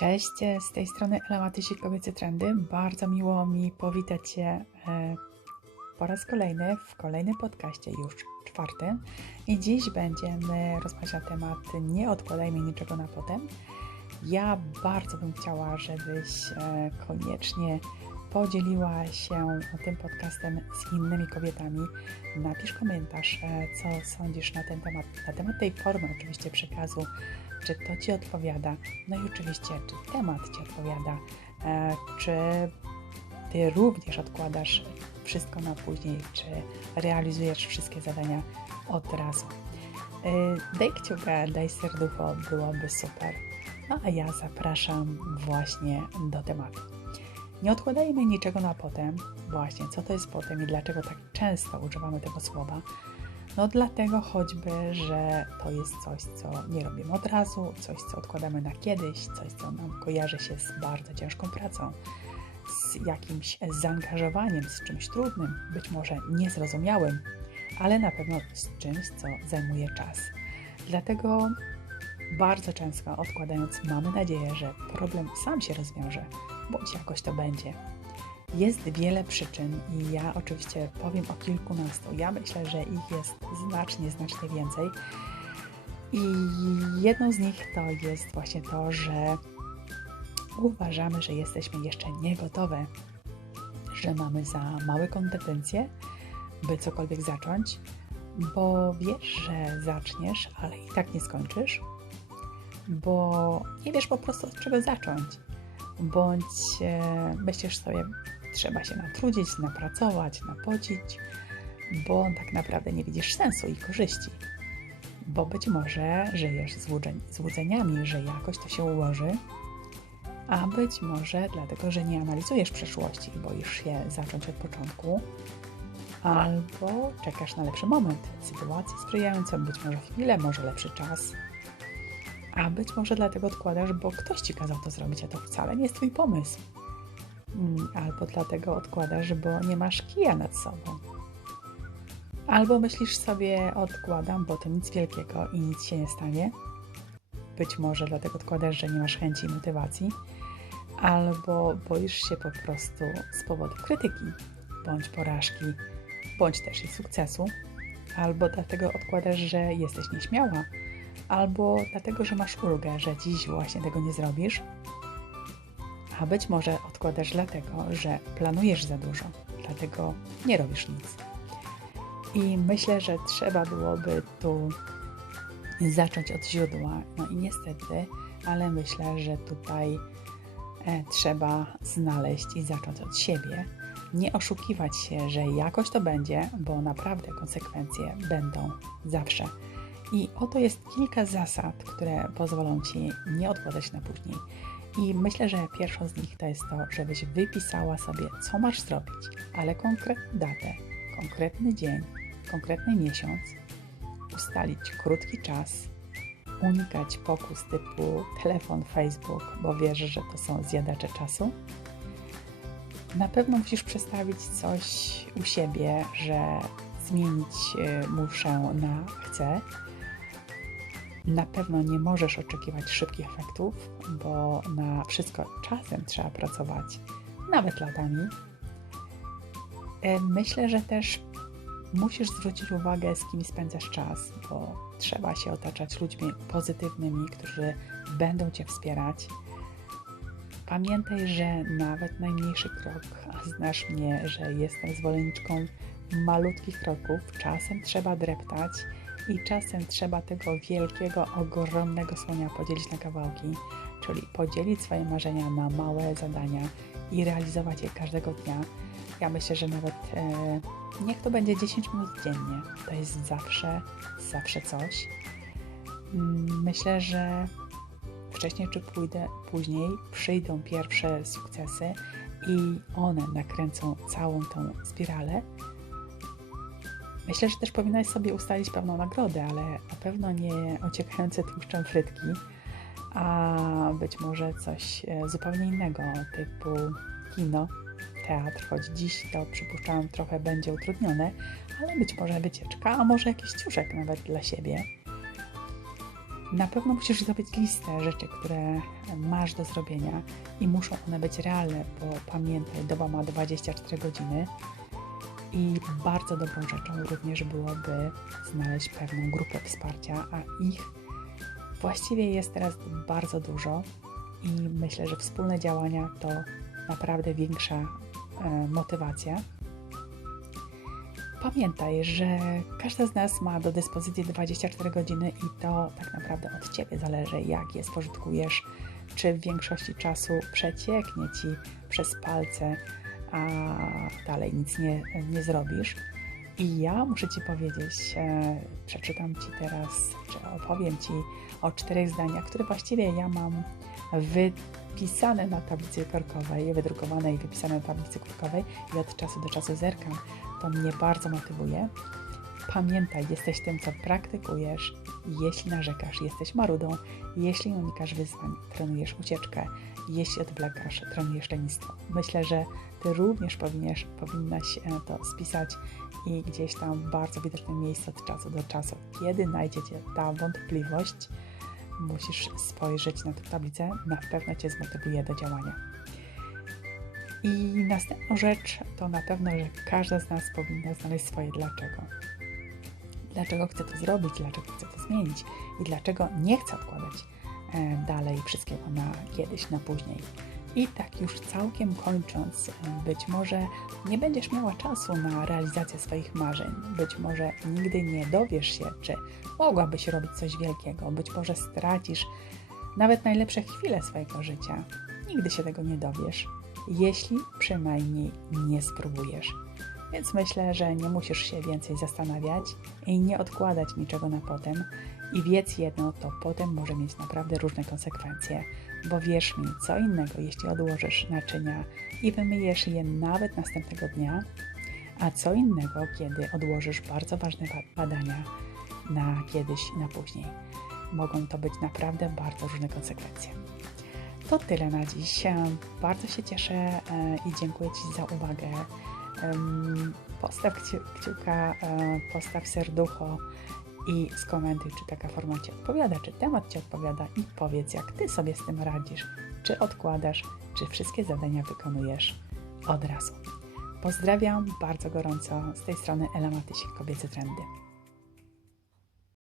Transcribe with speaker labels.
Speaker 1: Cześć, z tej strony Ela Matysi, Kobiece Trendy. Bardzo miło mi powitać Cię e, po raz kolejny w kolejnym podcaście, już czwartym. I dziś będziemy rozmawiać na temat nie odkładajmy niczego na potem. Ja bardzo bym chciała, żebyś e, koniecznie podzieliła się tym podcastem z innymi kobietami. Napisz komentarz, e, co sądzisz na ten temat, na temat tej formy oczywiście przekazu, czy to Ci odpowiada, no i oczywiście, czy temat Ci odpowiada, e, czy Ty również odkładasz wszystko na później, czy realizujesz wszystkie zadania od razu. E, daj kciuka, daj serducho, byłoby super. No a ja zapraszam właśnie do tematu. Nie odkładajmy niczego na potem. Właśnie, co to jest potem i dlaczego tak często używamy tego słowa? No dlatego choćby, że to jest coś, co nie robimy od razu, coś, co odkładamy na kiedyś, coś, co nam kojarzy się z bardzo ciężką pracą, z jakimś zaangażowaniem, z czymś trudnym, być może niezrozumiałym, ale na pewno z czymś, co zajmuje czas. Dlatego bardzo często odkładając, mamy nadzieję, że problem sam się rozwiąże, bądź jakoś to będzie. Jest wiele przyczyn i ja oczywiście powiem o kilkunastu. Ja myślę, że ich jest znacznie, znacznie więcej. I jedną z nich to jest właśnie to, że uważamy, że jesteśmy jeszcze niegotowe, że mamy za małe kompetencje, by cokolwiek zacząć, bo wiesz, że zaczniesz, ale i tak nie skończysz, bo nie wiesz po prostu od czego zacząć, bądź e, myślisz sobie, trzeba się natrudzić, napracować, napocić, bo tak naprawdę nie widzisz sensu i korzyści. Bo być może żyjesz złudzeniami, że jakoś to się ułoży, a być może dlatego, że nie analizujesz przeszłości i boisz się zacząć od początku, albo czekasz na lepszy moment, sytuację sprzyjającą, być może chwilę, może lepszy czas, a być może dlatego odkładasz, bo ktoś ci kazał to zrobić, a to wcale nie jest twój pomysł. Mm, albo dlatego odkładasz, bo nie masz kija nad sobą. Albo myślisz sobie, odkładam, bo to nic wielkiego i nic się nie stanie. Być może dlatego odkładasz, że nie masz chęci i motywacji. Albo boisz się po prostu z powodu krytyki, bądź porażki, bądź też i sukcesu. Albo dlatego odkładasz, że jesteś nieśmiała. Albo dlatego, że masz ulgę, że dziś właśnie tego nie zrobisz a być może odkładasz dlatego, że planujesz za dużo, dlatego nie robisz nic. I myślę, że trzeba byłoby tu zacząć od źródła. No i niestety, ale myślę, że tutaj e, trzeba znaleźć i zacząć od siebie. Nie oszukiwać się, że jakoś to będzie, bo naprawdę konsekwencje będą zawsze. I oto jest kilka zasad, które pozwolą ci nie odkładać na później. I myślę, że pierwszą z nich to jest to, żebyś wypisała sobie, co masz zrobić, ale konkretną datę, konkretny dzień, konkretny miesiąc, ustalić krótki czas, unikać pokus typu telefon, Facebook, bo wiesz, że to są zjadacze czasu. Na pewno musisz przestawić coś u siebie, że zmienić y, muszę na chcę, na pewno nie możesz oczekiwać szybkich efektów, bo na wszystko czasem trzeba pracować, nawet latami. E, myślę, że też musisz zwrócić uwagę, z kim spędzasz czas, bo trzeba się otaczać ludźmi pozytywnymi, którzy będą Cię wspierać. Pamiętaj, że nawet najmniejszy krok, a znasz mnie, że jestem zwolenniczką malutkich kroków, czasem trzeba dreptać i czasem trzeba tego wielkiego, ogromnego słonia podzielić na kawałki, czyli podzielić swoje marzenia na małe zadania i realizować je każdego dnia. Ja myślę, że nawet e, niech to będzie 10 minut dziennie. To jest zawsze, zawsze coś. Mm, myślę, że wcześniej czy pójdę, później przyjdą pierwsze sukcesy i one nakręcą całą tą spiralę, Myślę, że też powinnaś sobie ustalić pewną nagrodę, ale na pewno nie ociekające tłuszczem frytki, a być może coś e, zupełnie innego, typu kino, teatr, choć dziś to przypuszczam trochę będzie utrudnione, ale być może wycieczka, a może jakiś ciuszek nawet dla siebie. Na pewno musisz zrobić listę rzeczy, które masz do zrobienia i muszą one być realne, bo pamiętaj, doba ma 24 godziny i bardzo dobrą rzeczą również byłoby znaleźć pewną grupę wsparcia, a ich właściwie jest teraz bardzo dużo i myślę, że wspólne działania to naprawdę większa e, motywacja. Pamiętaj, że każda z nas ma do dyspozycji 24 godziny i to tak naprawdę od Ciebie zależy, jak je spożytkujesz, czy w większości czasu przecieknie Ci przez palce, a dalej nic nie, nie zrobisz. I ja muszę Ci powiedzieć, e, przeczytam Ci teraz, czy opowiem Ci o czterech zdaniach, które właściwie ja mam wypisane na tablicy korkowej, wydrukowane i wypisane na tablicy korkowej i od czasu do czasu zerkam. To mnie bardzo motywuje. Pamiętaj, jesteś tym, co praktykujesz. Jeśli narzekasz, jesteś marudą. Jeśli unikasz wyzwań, trenujesz ucieczkę. Jeśli odwlekasz, trenujesz lenistwo. Myślę, że Ty również powiniesz, powinnaś e, to spisać i gdzieś tam w bardzo widocznym miejscu od czasu do czasu. Kiedy znajdziecie ta wątpliwość, musisz spojrzeć na tę tablicę, na pewno Cię zmotywuje do działania. I następna rzecz to na pewno, że każda z nas powinna znaleźć swoje dlaczego. Dlaczego chcę to zrobić, dlaczego chcę to zmienić i dlaczego nie chcę odkładać e, dalej wszystkiego na kiedyś, na później. I tak już całkiem kończąc, e, być może nie będziesz miała czasu na realizację swoich marzeń, być może nigdy nie dowiesz się, czy mogłabyś robić coś wielkiego, być może stracisz nawet najlepsze chwile swojego życia. Nigdy się tego nie dowiesz, jeśli przynajmniej nie spróbujesz. Więc myślę, że nie musisz się więcej zastanawiać i nie odkładać niczego na potem. I wiedz jedno, to potem może mieć naprawdę różne konsekwencje, bo wierz mi, co innego, jeśli odłożysz naczynia i wymyjesz je nawet następnego dnia, a co innego, kiedy odłożysz bardzo ważne badania na kiedyś i na później. Mogą to być naprawdę bardzo różne konsekwencje. To tyle na dziś. Bardzo się cieszę e, i dziękuję Ci za uwagę. Postaw kciuka, e, postaw serducho i skomentuj, czy taka forma Ci odpowiada, czy temat Ci odpowiada i powiedz, jak Ty sobie z tym radzisz, czy odkładasz, czy wszystkie zadania wykonujesz od razu. Pozdrawiam bardzo gorąco z tej strony Ela Matysik, Kobiece Trendy.